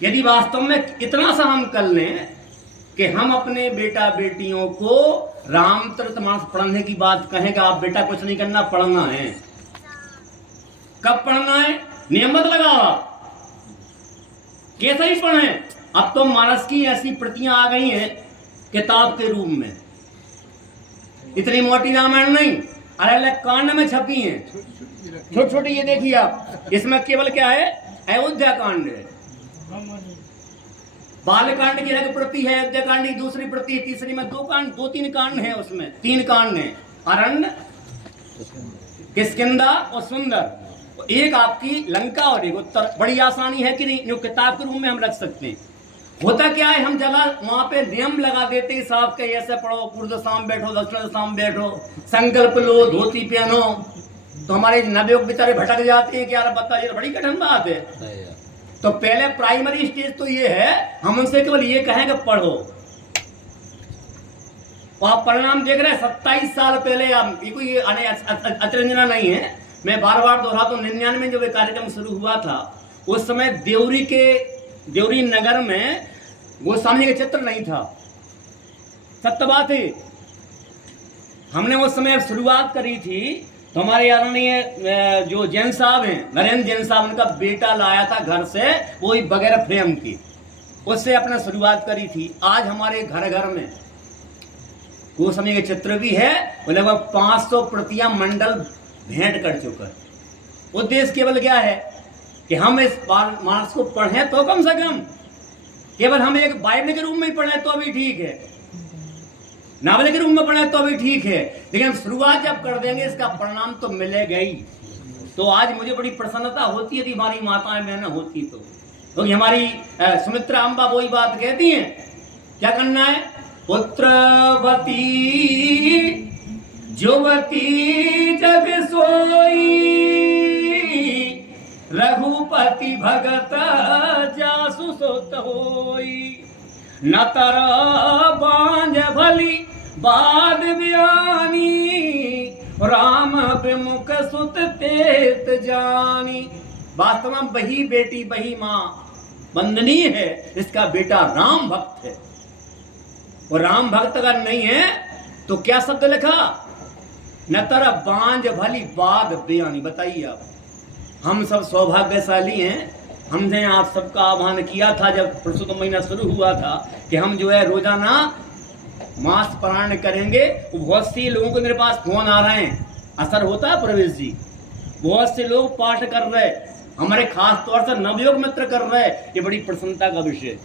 यदि वास्तव में इतना सा हम कर लें कि हम अपने बेटा बेटियों को रामचरितमानस पढ़ने की बात कहें कि आप बेटा कुछ नहीं करना, पढ़ना है। कब पढ़ना है? नियम मत लगाओ आप, कैसे ही पढ़ें। अब तो मानस की ऐसी प्रतियां आ गई हैं किताब के रूप में, इतनी मोटी रामायण नहीं, अलग अलग कांड में छपी हैं, छोटी छोटी। ये देखिए आप, इसमें केवल क्या है? अयोध्या कांड है, बालकांड की अलग प्रति है, अयोध्या कांड की दूसरी प्रति, तीसरी में दो तीन कांड है, उसमें 3 कांड है, अरण्य, किष्किंधा और सुंदर। एक आपकी लंका और एक उत्तर। बड़ी आसानी है कि नहीं, जो किताब के रूप में हम रख सकते हैं। होता क्या है, हम जगह वहां पे नियम लगा देते हैं साहब के, ऐसे पढ़ो, पूर्व शाम बैठो, दक्षिण शाम बैठो, संकल्प लो, धोती पहनो, तो हमारे नवयुवक बेचारे भटक जाते हैं कि यार बता, ये बड़ी कठिन बात है। तो पहले प्राइमरी स्टेज तो ये है, हम उनसे केवल ये कहें कि पढ़ो। तो आप परिणाम देख रहे हैं 27 साल पहले, आप ये कोई अचरंजना नहीं है, मैं बार बार दोहराता हूं। 99 में जब ये कार्यक्रम शुरू हुआ था, उस समय देवरी नगर में गोस्वामी का चित्र नहीं था। सत्य बात है, हमने उस समय शुरुआत करी थी, तो हमारे आदरणीय जो जैन साहब हैं, नरेंद्र जैन साहब, उनका बेटा लाया था घर से, वही बगैर फ्रेम की, उससे अपने शुरुआत करी थी। आज हमारे घर घर में गोस्वामी के चित्र भी है, लगभग 500 प्रतियां मंडल भेंट कर चुका है। उद्देश्य केवल क्या है कि हम इस मानस को पढ़ें, तो कम से कम केवल हम एक बाइबल के रूप में ही पढ़ें तो भी ठीक है, नावल के रूप में पढ़ें तो भी ठीक है, लेकिन शुरुआत जब कर देंगे इसका परिणाम तो मिलेगा ही। तो आज मुझे बड़ी प्रसन्नता होती है कि हमारी माताएं बहनें होती तो, क्योंकि हमारी सुमित्रा अम्बा वही बात कहती हैं, क्या करना है? पुत्रवती जुवती जग सोई, रघुपति भगत जासु सोत होई, न तर बांझ भली बाद बयानी, राम विमुख सुत तेत जानी। वास्तव में वही बेटी वही माँ वंदनीय है, इसका बेटा राम भक्त है। और राम भक्त अगर नहीं है तो क्या शब्द लिखा? न तर बांझ भली बाद बयानी। बताइए आप, हम सब सौभाग्यशाली हैं, हमने आप सबका आह्वान किया था जब पुरुषोत्तम महीना शुरू हुआ था कि हम जो है रोजाना मास पारायण करेंगे। बहुत सी लोगों को मेरे पास फोन आ रहे हैं, असर होता है प्रवेश जी, बहुत से लोग पाठ कर रहे, हमारे खास तौर से नवयुवक मित्र कर रहे, ये बड़ी प्रसन्नता का विषय।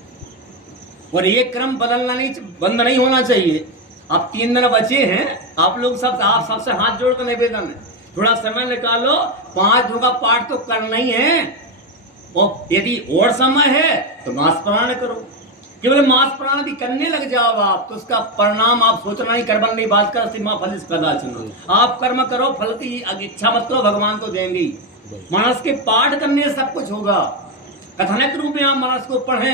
और ये क्रम बदलना नहीं, बंद नहीं होना चाहिए। अब 3 दिन बचे हैं, आप सबसे हाथ जोड़ कर निवेदन है, थोड़ा समय निकालो, 5 धोखा पाठ तो करना ही है। और यदि और समय है तो मास प्राण करो। केवल मास प्राण भी करने लग जाओ आप, तो उसका परिणाम आप सोचना ही, कर्म नहीं बात कर सीमा फल इस कदाचन। आप कर्म करो, फल की इच्छा मत करो, भगवान तो देंगे। मानस के पाठ करने से सब कुछ होगा। कथानक रूप में आप मानस को पढ़ें।